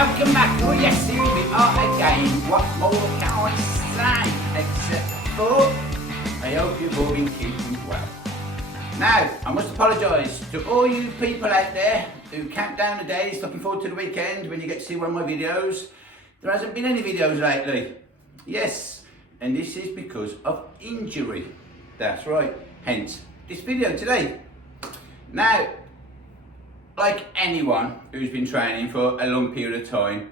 Welcome back. Oh yes, here we are again. What more can I say except for I hope you've all been keeping well. Now, I must apologise to all you people out there who count down the days looking forward to the weekend when you get to see one of my videos. There hasn't been any videos lately. Yes, and this is because of injury. That's right, hence this video today. Now, like anyone who's been training for a long period of time,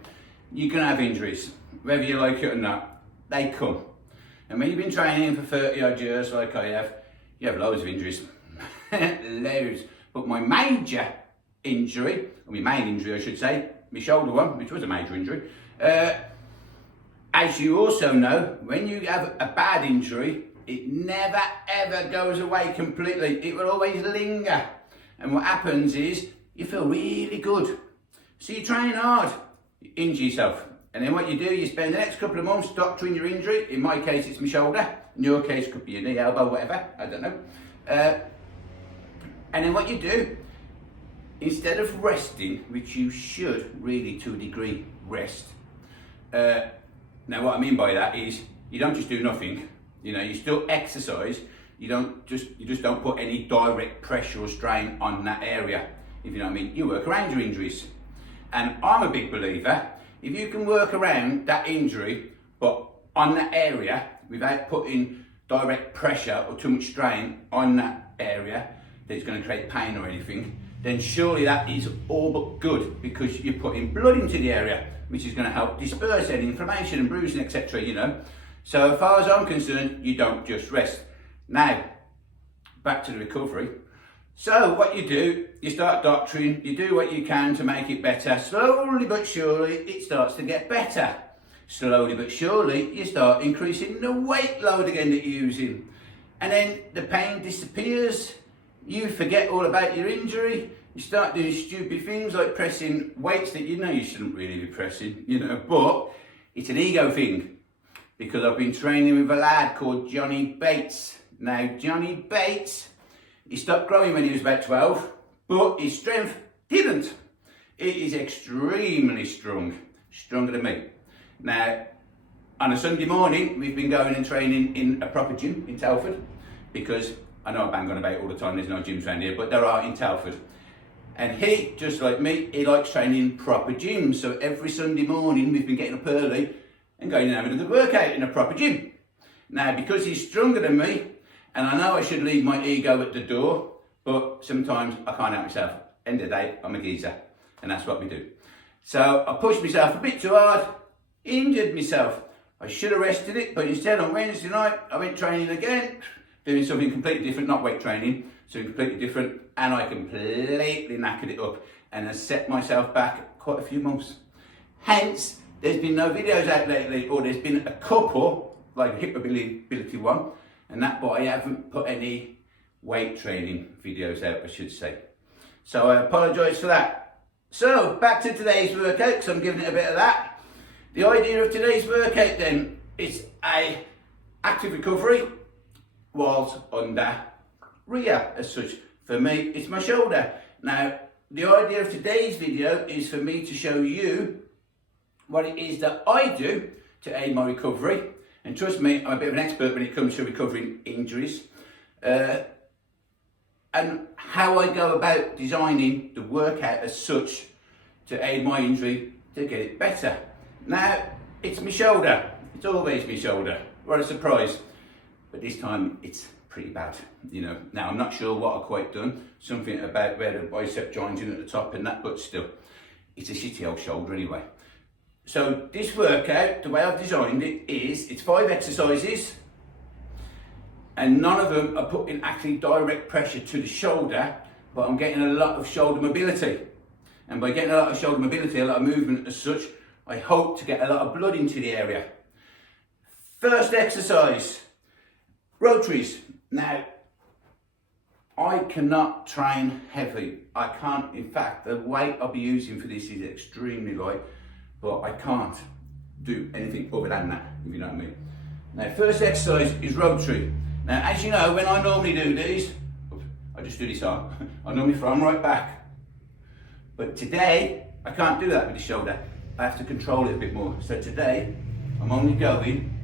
you can have injuries, whether you like it or not, they come. And when you've been training for 30 odd years like I have, you have loads of injuries, loads. But my major injury, or my main injury I should say, my shoulder one, which was a major injury, as you also know, when you have a bad injury, it never ever goes away completely, it will always linger. And what happens is, you feel really good. So you train hard, you injure yourself. And then what you do, you spend the next couple of months doctoring your injury. In my case, it's my shoulder. In your case, it could be your knee, elbow, whatever, I don't know. And then what you do, instead of resting, which you should really to a degree rest. Now what I mean by that is, you don't just do nothing, you know, you still exercise, you just don't put any direct pressure or strain on that area, if you know what I mean. You work around your injuries. And I'm a big believer, if you can work around that injury, but on that area, without putting direct pressure or too much strain on that area that's going to create pain or anything, then surely that is all but good, because you're putting blood into the area, which is going to help disperse any inflammation and bruising, etc., you know. So as far as I'm concerned, you don't just rest. Now, back to the recovery. So what you do, you start doctoring, you do what you can to make it better. Slowly but surely, it starts to get better. Slowly but surely, you start increasing the weight load again that you're using. And then the pain disappears, you forget all about your injury, you start doing stupid things like pressing weights that you know you shouldn't really be pressing, you know, but it's an ego thing. Because I've been training with a lad called Johnny Bates. Now, Johnny Bates, he stopped growing when he was about 12, but his strength didn't. It is extremely strong, stronger than me. Now, on a Sunday morning, we've been going and training in a proper gym in Telford, because I know I bang on about all the time, there's no gyms around here, but there are in Telford. And he, just like me, he likes training in proper gyms. So every Sunday morning, we've been getting up early and going and having a good workout in a proper gym. Now, because he's stronger than me, and I know I should leave my ego at the door, but sometimes I can't help myself. End of the day, I'm a geezer, and that's what we do. So I pushed myself a bit too hard, injured myself. I should have rested it, but instead on Wednesday night, I went training again, doing something completely different, not weight training, something completely different, and I completely knackered it up, and I set myself back quite a few months. Hence, there's been no videos out lately, or there's been a couple, like a hip ability one, and that, but I haven't put any weight training videos out, I should say. So I apologise for that. So, back to today's workout, because I'm giving it a bit of that. The idea of today's workout then is a active recovery whilst under Rehab as such. For me, it's my shoulder. Now, the idea of today's video is for me to show you what it is that I do to aid my recovery. And trust me, I'm a bit of an expert when it comes to recovering injuries. And how I go about designing the workout as such to aid my injury to get it better. Now, it's my shoulder. It's always my shoulder. What a surprise. But this time, it's pretty bad, you know. Now, I'm not sure what I've quite done. Something about where the bicep joins in at the top and that, but still, it's a shitty old shoulder anyway. So this workout, the way I've designed it is, it's 5 exercises, and none of them are putting actually direct pressure to the shoulder, but I'm getting a lot of shoulder mobility. And by getting a lot of shoulder mobility, a lot of movement as such, I hope to get a lot of blood into the area. First exercise, rotaries. Now, I cannot train heavy. I can't, in fact, the weight I'll be using for this is extremely light, but I can't do anything other than that, if you know what I mean. Now, first exercise is rotary. Now, as you know, when I normally do these, I just do this arm. I normally throw them right back. But today, I can't do that with the shoulder. I have to control it a bit more. So today, I'm only going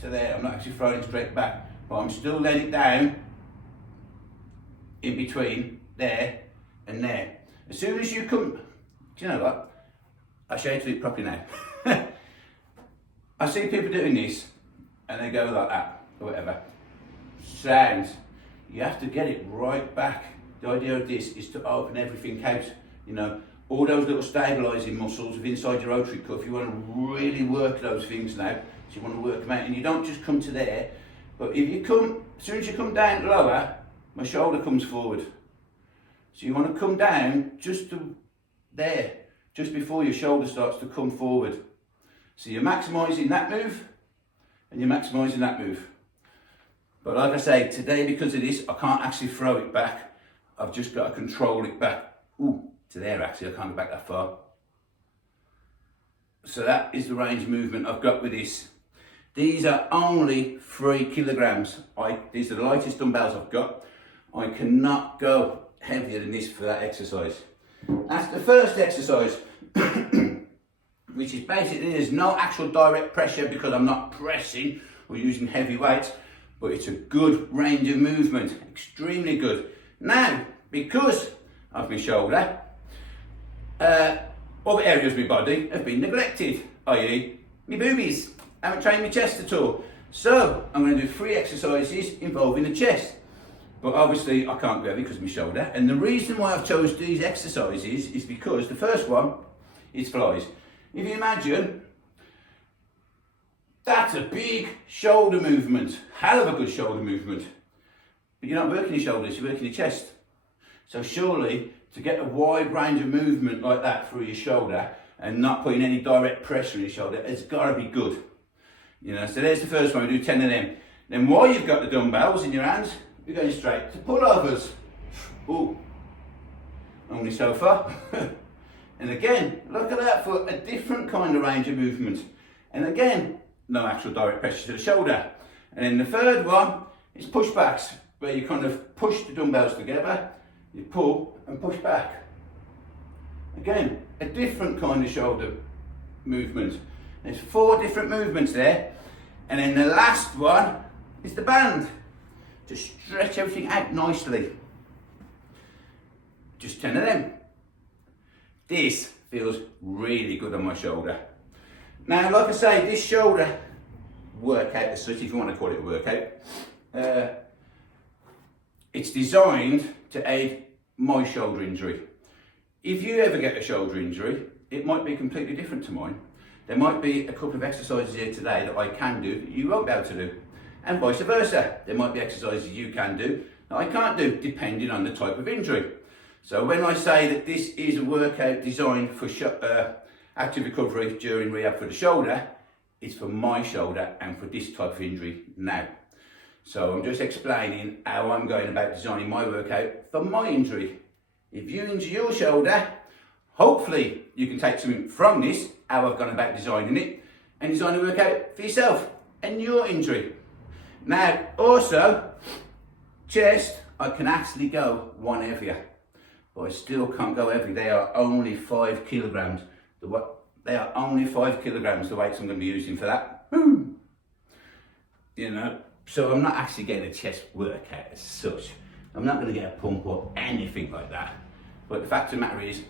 to there. I'm not actually throwing it straight back, but I'm still letting it down in between there and there. As soon as you come, do you know what? I'll show you to do it properly now. I see people doing this and they go like that or whatever. Sounds. You have to get it right back. The idea of this is to open everything out. You know, all those little stabilising muscles inside your rotary cuff, you want to really work those things now. So you want to work them out, and you don't just come to there. But if you come, as soon as you come down lower, my shoulder comes forward. So you want to come down just to there, just before your shoulder starts to come forward. So you're maximising that move, and you're maximising that move. But like I say, today because of this, I can't actually throw it back. I've just got to control it back. Ooh, to there actually, I can't go back that far. So that is the range of movement I've got with this. These are only 3 kilograms. These are the lightest dumbbells I've got. I cannot go heavier than this for that exercise. That's the first exercise, which is basically there's no actual direct pressure because I'm not pressing or using heavy weights, but it's a good range of movement, extremely good. Now, because of my shoulder, other areas of my body have been neglected, i.e. my boobies. I haven't trained my chest at all. So I'm going to do 3 exercises involving the chest. But obviously I can't go because of my shoulder. And the reason why I've chose these exercises is because the first one is flies. If you imagine, that's a big shoulder movement, hell of a good shoulder movement. But you're not working your shoulders, you're working your chest. So surely to get a wide range of movement like that through your shoulder and not putting any direct pressure on your shoulder, it's got to be good. You know, so there's the first one, we do 10 of them. Then while you've got the dumbbells in your hands, we're going straight to pullovers. Ooh, only so far. And again, look at that for a different kind of range of movement. And again, no actual direct pressure to the shoulder. And then the third one is pushbacks, where you kind of push the dumbbells together, you pull and push back. Again, a different kind of shoulder movement. There's 4 different movements there. And then the last one is the band, to stretch everything out nicely. Just 10 of them. This feels really good on my shoulder. Now, like I say, this shoulder workout, as such, if you want to call it a workout, it's designed to aid my shoulder injury. If you ever get a shoulder injury, it might be completely different to mine. There might be a couple of exercises here today that I can do that you won't be able to do. And vice versa. There might be exercises you can do that I can't do, depending on the type of injury. So when I say that this is a workout designed for active recovery during rehab for the shoulder, it's for my shoulder and for this type of injury now. So I'm just explaining how I'm going about designing my workout for my injury. If you injure your shoulder, hopefully you can take something from this, how I've gone about designing it, and design a workout for yourself and your injury. Now, also, chest, I can actually go 1 heavier, but I still can't go heavy. They are only 5 kilograms. They are only 5 kilograms, the weights I'm going to be using for that. You know, so I'm not actually getting a chest workout as such. I'm not going to get a pump or anything like that. But the fact of the matter is,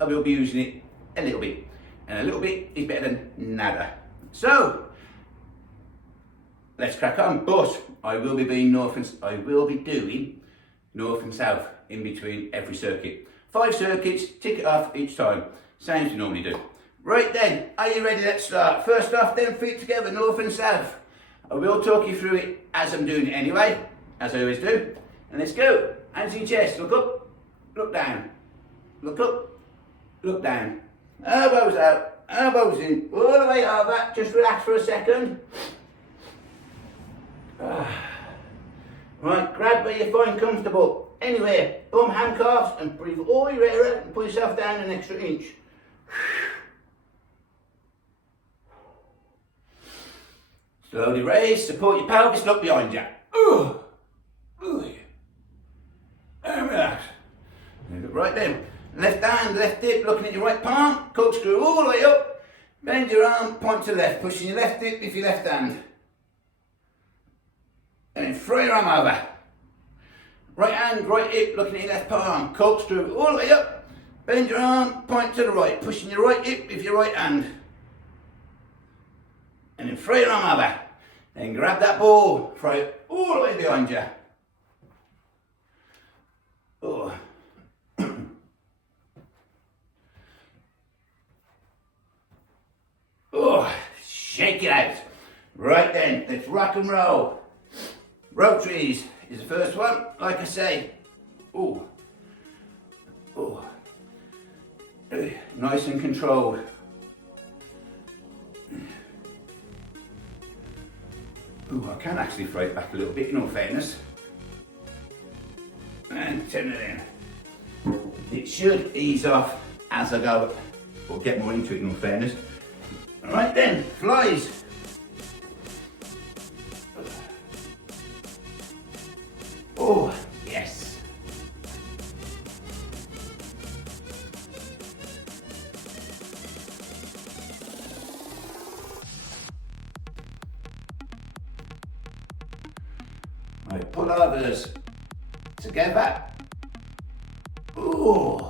I will be using it a little bit. And a little bit is better than nada. So, let's crack on. But I will be doing north and south in between every circuit. 5 circuits, tick it off each time. Same as we normally do. Right then, are you ready? Let's start. First off, then feet together, north and south. I will talk you through it as I'm doing it anyway, as I always do. And let's go. Hands in your chest, look up, look down. Look up, look down. Elbows out, elbows in, all the way over. Just relax for a second. Right, grab where you find comfortable. Anywhere, bum, hand calves, and breathe all your air out and pull yourself down an extra inch. Slowly raise, support your pelvis, look behind you. And relax. Right then. Left hand, left hip, looking at your right palm, corkscrew all the way up, bend your arm, point to left, pushing your left hip with your left hand. And then throw your arm over. Right hand, right hip, looking at your left palm, corkscrew all the way up, bend your arm, point to the right, pushing your right hip with your right hand. And then throw your arm over. Then grab that ball, throw it all the way behind you. Oh. Oh, shake it out. Right then, let's rock and roll. Rotaries is the first one, like I say. Oh. Oh. Nice and controlled. Oh, I can actually throw it back a little bit in all fairness. And turn it in. It should ease off as I go, or get more into it in all fairness. Alright then, flies. Oh, yes. Right, pull overs together. Ooh.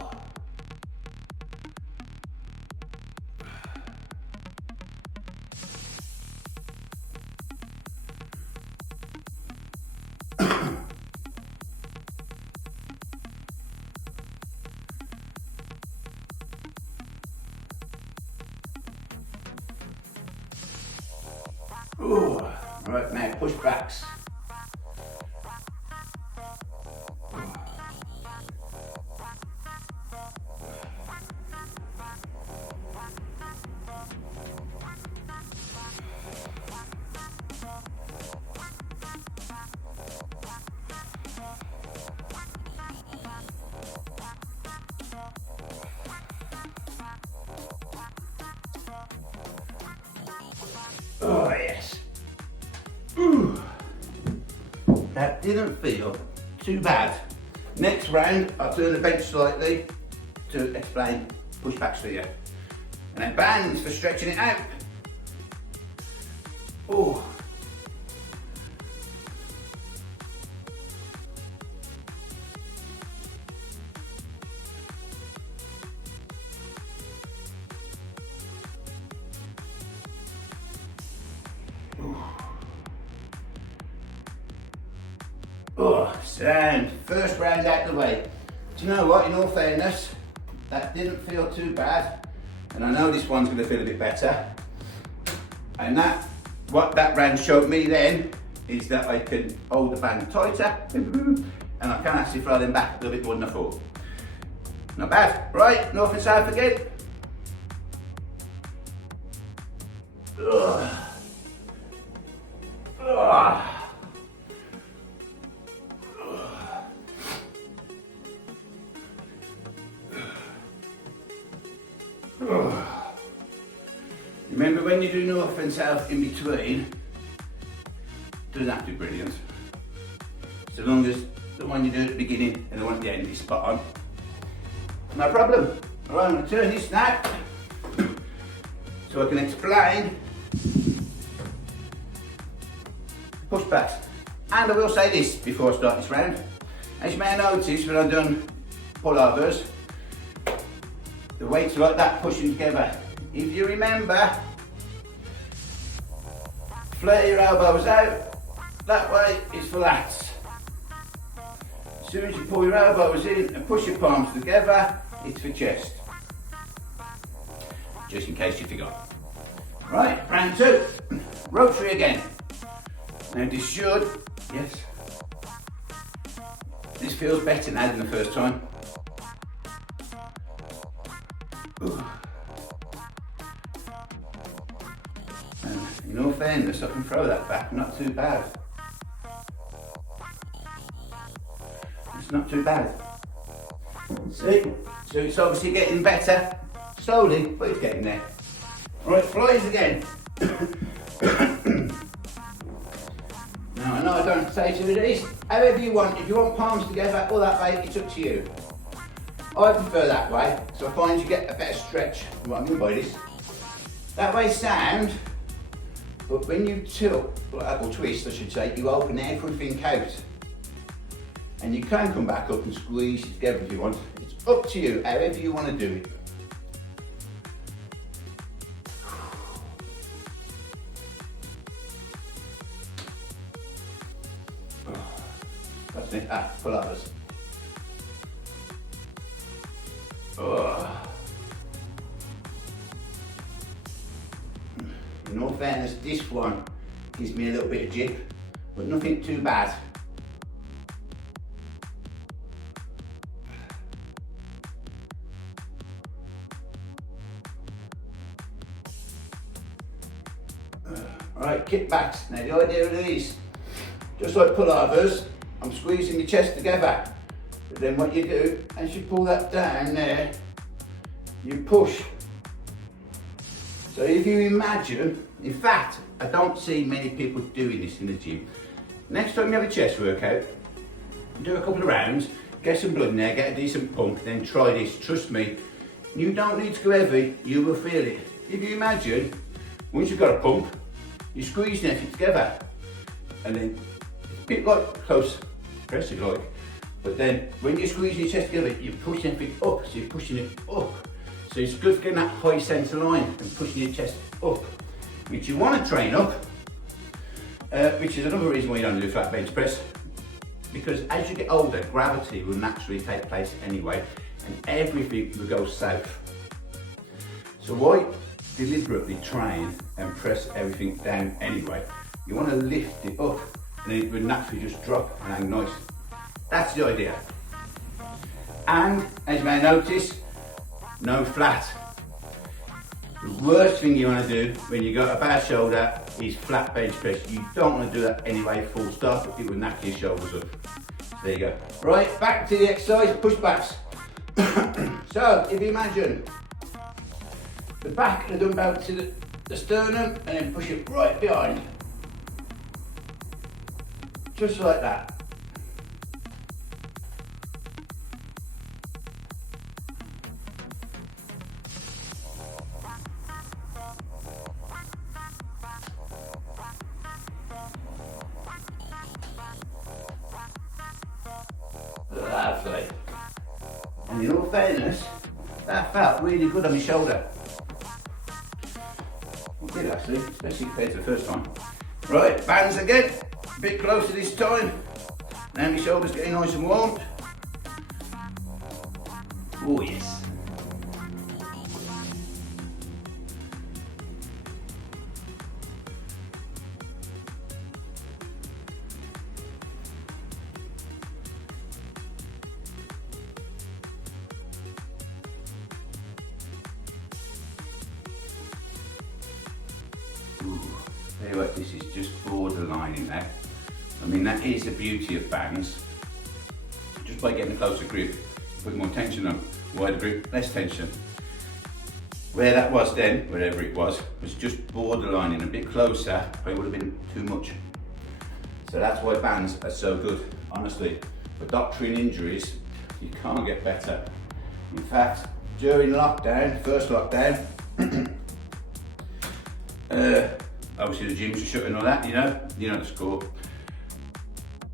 Ooh. Right, now push backs. Oh yes. Ooh. That didn't feel too bad. Next round, I'll turn the bench slightly to explain pushbacks for you. And then bands for stretching it out. Oh. Oh, sound. First round out the way. Do you know what, in all fairness, that didn't feel too bad. And I know this one's going to feel a bit better. And what that round showed me then is that I can hold the band tighter and I can actually throw them back a little bit more than I thought. Not bad. Right, north and south again. Ugh. Ugh. Remember, when you do north and south in between, doesn't have to be brilliant. So long as the one you do at the beginning and the one at the end is spot on. No problem. Alright, I'm going to turn this now so I can explain pushbacks. And I will say this before I start this round. As you may have noticed when I've done pullovers, the weights are like that, pushing together. If you remember, flare your elbows out, that way it's for lats. As soon as you pull your elbows in and push your palms together, it's for chest. Just in case you forgot. Right, round two, rotary again. Now this should, yes, this feels better now than the first time. Ooh. And in all fairness, I can throw that back, not too bad. It's not too bad. See? So it's obviously getting better, slowly, but it's getting there. Right, flies again. Now I know I don't say to these, however you want, if you want palms together or that way, it's up to you. I prefer that way, so I find you get a better stretch. What I mean by this, that way sound, but when you tilt, or twist I should say, you open everything out. And you can come back up and squeeze it together if you want. It's up to you, however you want to do it. That's it, pull uppers. In all fairness, this one gives me a little bit of jip, but nothing too bad. Right, kickbacks. Now the idea of these, just like pullovers, I'm squeezing the chest together. But then what you do, as you pull that down there, you push. So if you imagine, in fact, I don't see many people doing this in the gym. Next time you have a chest workout, do a couple of rounds, get some blood in there, get a decent pump, then try this. Trust me, you don't need to go heavy, you will feel it. If you imagine, once you've got a pump, you squeeze everything together, and then it's a bit like close press if you like, but then when you're squeezing your chest together, you're pushing everything up, so you're pushing it up. So it's good for getting that high centre line and pushing your chest up, which you want to train up, which is another reason why you don't do flat bench press, because as you get older, gravity will naturally take place anyway, and everything will go south. So why deliberately train and press everything down anyway? You want to lift it up, and then it will naturally just drop and hang nice. That's the idea. And as you may notice, no flat. The worst thing you want to do when you got a bad shoulder is flat bench press. You don't want to do that anyway, full stop. It will knock your shoulders up. There you go. Right, back to the exercise, push backs. So, if you imagine the back of the dumbbell to the sternum and then push it right behind. Just like that. Lovely. And in all fairness, that felt really good on my shoulder. It did actually, especially compared to the first time. Right, bands again, a bit closer this time. Now my shoulder's getting nice and warm. Oh yes. Tell you what, this is just borderline in there. I mean, that is the beauty of bands. Just by getting a closer grip, put more tension on, wider grip, less tension. Where that was then, wherever it was just borderline in a bit closer, but it would have been too much. So that's why bands are so good, honestly. For doctoring injuries, you can't get better. In fact, during lockdown, first lockdown, obviously the gyms were shut and all that, you know the score.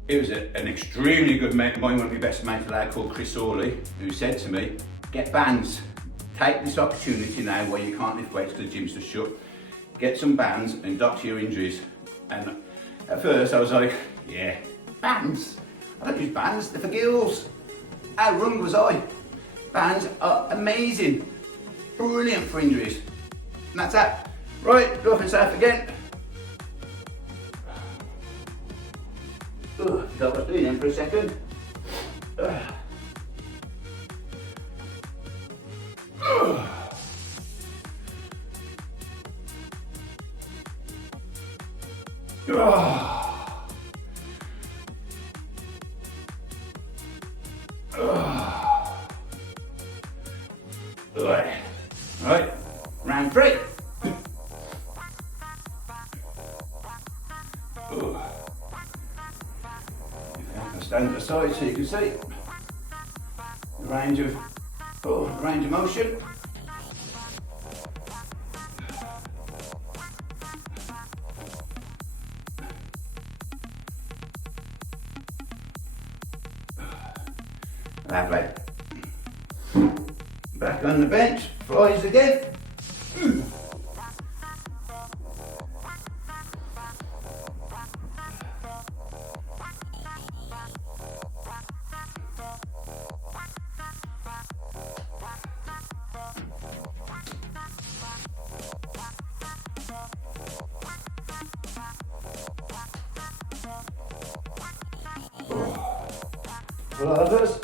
It was an extremely good mate of mine, one of my best mates lad called Chris Hawley, who said to me, get bands. Take this opportunity now where you can't lift weights because the gyms are shut. Get some bands and doctor your injuries. And at first I was like, yeah, bands? I don't use bands, they're for gills. How wrong was I? Bands are amazing, brilliant for injuries. And that's that. Right, north and south again. Got what I was doing then for a second. Right, round 3. I can stand at the side so you can see the range of Oh, range of motion. Lovely. Back on the bench, flies again. Others.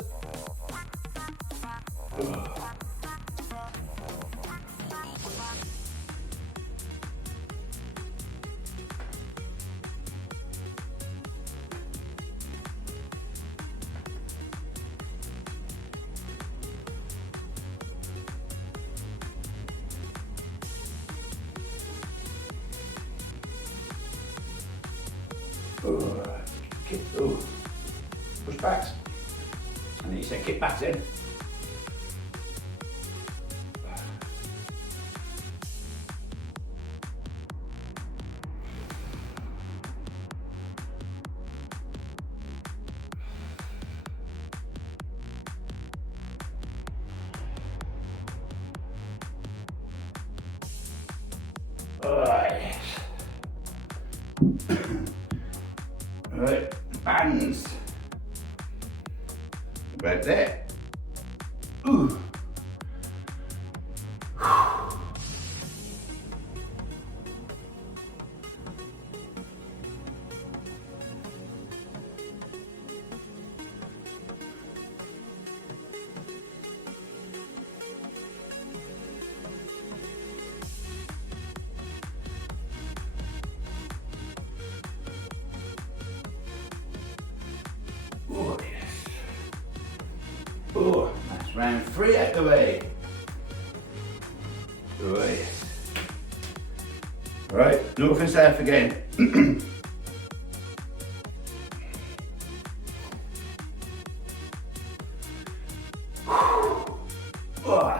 Push backs. And then you say kick backs in. Yes. Right, bands. Right there. Ooh. Oh, yes. Oh, that's round 3 out the way. Oh, yes. Right, north and south again. Oh.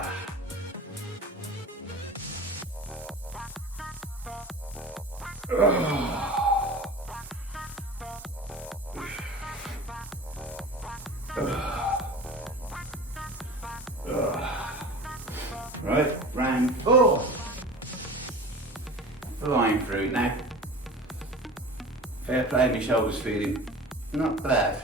Right, round 4. Flying through it now. Fair play, my shoulders feeling not bad.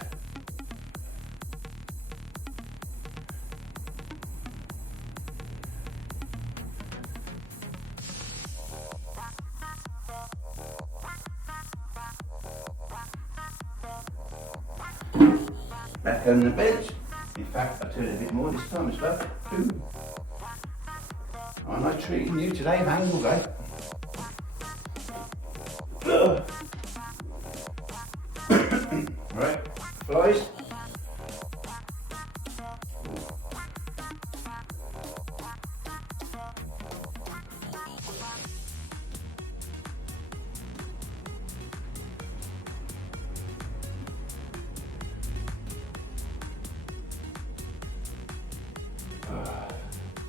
Back on the bench. In fact, I'll turn a bit more this time as well. Ooh. I'm not treating you today, man, all day. Right, flies.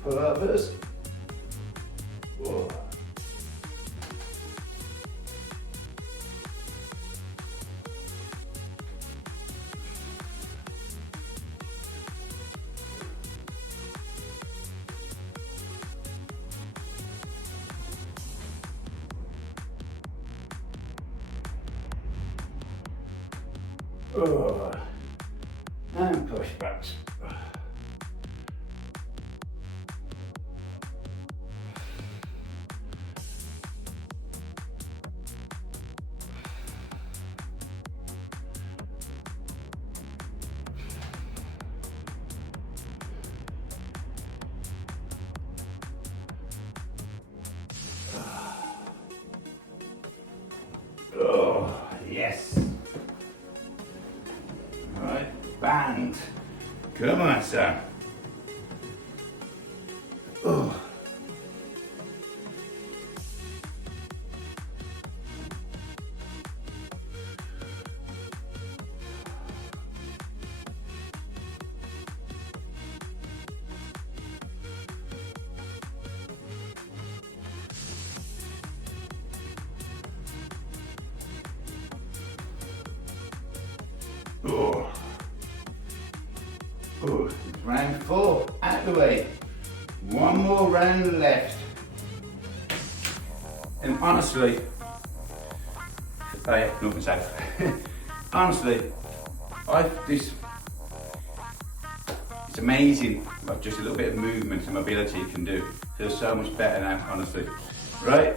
Pull overs. Oh. Oh. And push backs. Oh, yes. All right, band. Come on, son. Oh. Good. Round 4, out of the way. One more round left. And honestly, nothing safe. Honestly, it's amazing what just a little bit of movement and mobility can do. Feels so much better now, honestly. Right?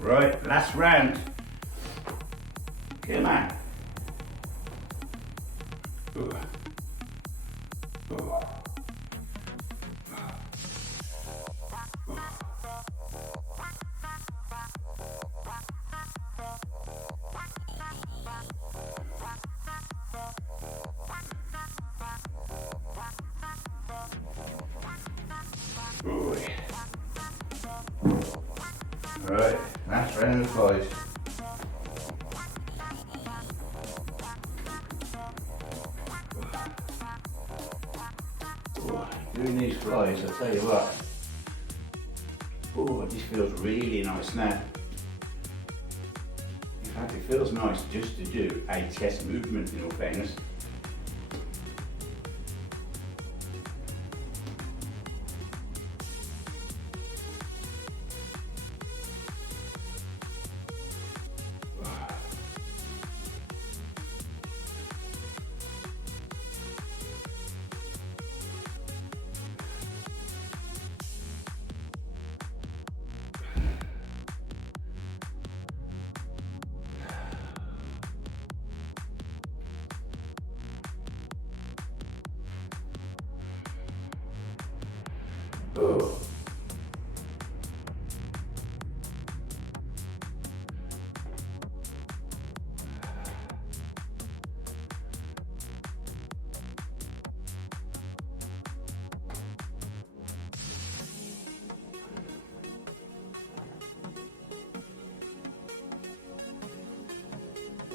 Right, last round. Come on. Right, last round of flies. Doing these flies, I'll tell you what. Oh, this feels really nice now. In fact, it feels nice just to do a chest movement, in all fairness.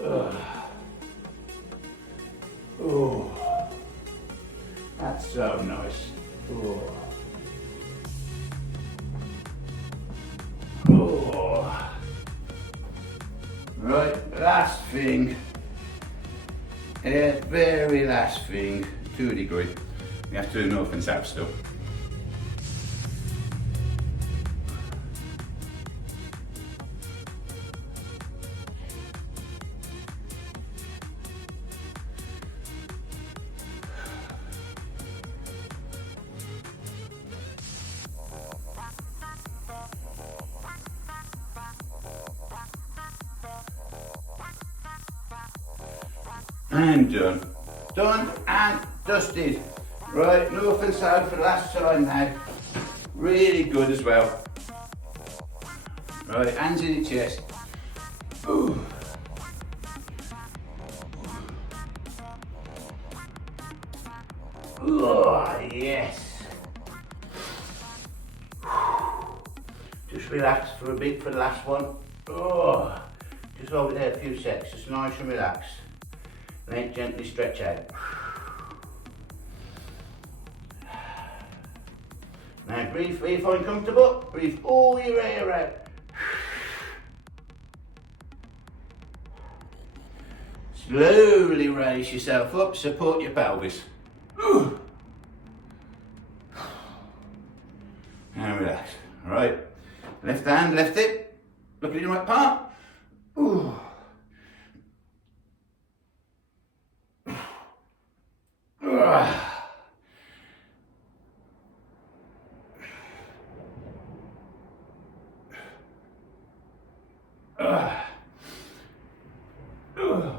Oh. Oh, that's so nice. Oh. Oh. Right, last thing. Very last thing, to a degree. We have to do north and south still. And done. Done and dusted. Right, north and south for the last time now. Really good as well. Right, hands in the chest. Ooh. Oh, yes. Just relax for a bit for the last one. Oh, just hold it there a few seconds, just nice and relaxed. Then gently stretch out. Now breathe where you find comfortable. Breathe all your air out. Slowly raise yourself up, support your pelvis. And relax. Right. Left hand, left hip. Look at your right palm. Ooh.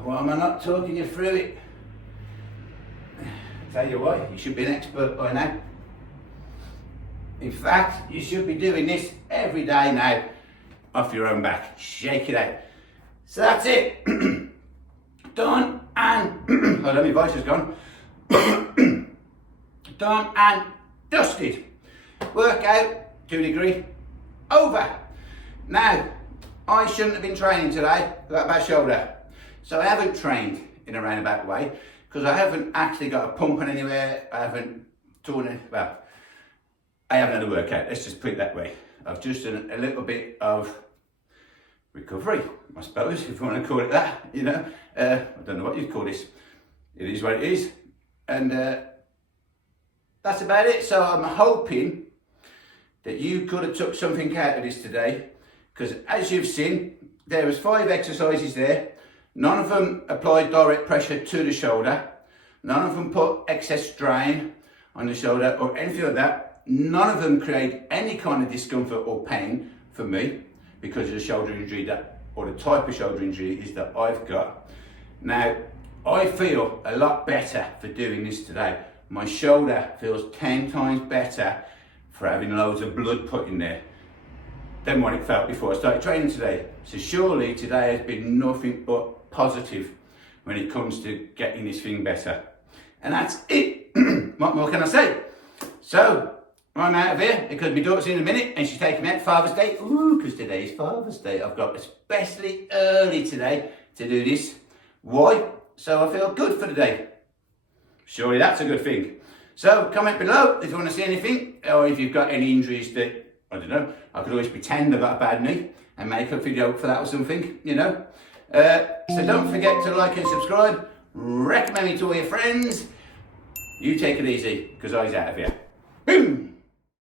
Why am I not talking you through it? Tell you what, you should be an expert by now. In fact, you should be doing this every day now, off your own back. Shake it out. So that's it. Done and hold on, my voice is gone. Done and dusted. Workout, 2 degree, over. Now, I shouldn't have been training today, I've got a bad shoulder. So I haven't trained in a roundabout way, because I haven't actually got a pump on anywhere, I haven't done it, well, I haven't had a workout, let's just put it that way. I've just done a little bit of recovery, I suppose, if you want to call it that, you know. I don't know what you'd call this. It is what it is. And that's about it. So I'm hoping that you could have took something out of this today, because as you've seen, there was 5 exercises there. None of them applied direct pressure to the shoulder. None of them put excess strain on the shoulder or anything like that. None of them create any kind of discomfort or pain for me because of the shoulder injury or the type of shoulder injury is that I've got. Now, I feel a lot better for doing this today. My shoulder feels 10 times better for having loads of blood put in there than what it felt before I started training today. So surely today has been nothing but positive when it comes to getting this thing better. And that's it. What more can I say? So, I'm out of here because my daughter's in a minute and she's taking me out Father's Day. Ooh, because today is Father's Day. I've got especially early today to do this. Why? So I feel good for the day. Surely that's a good thing. So comment below if you want to see anything, or if you've got any injuries that, I don't know, I could always pretend I've got a bad knee and make a video for that or something, you know. So don't forget to like and subscribe. Recommend me to all your friends. You take it easy, because I's out of here.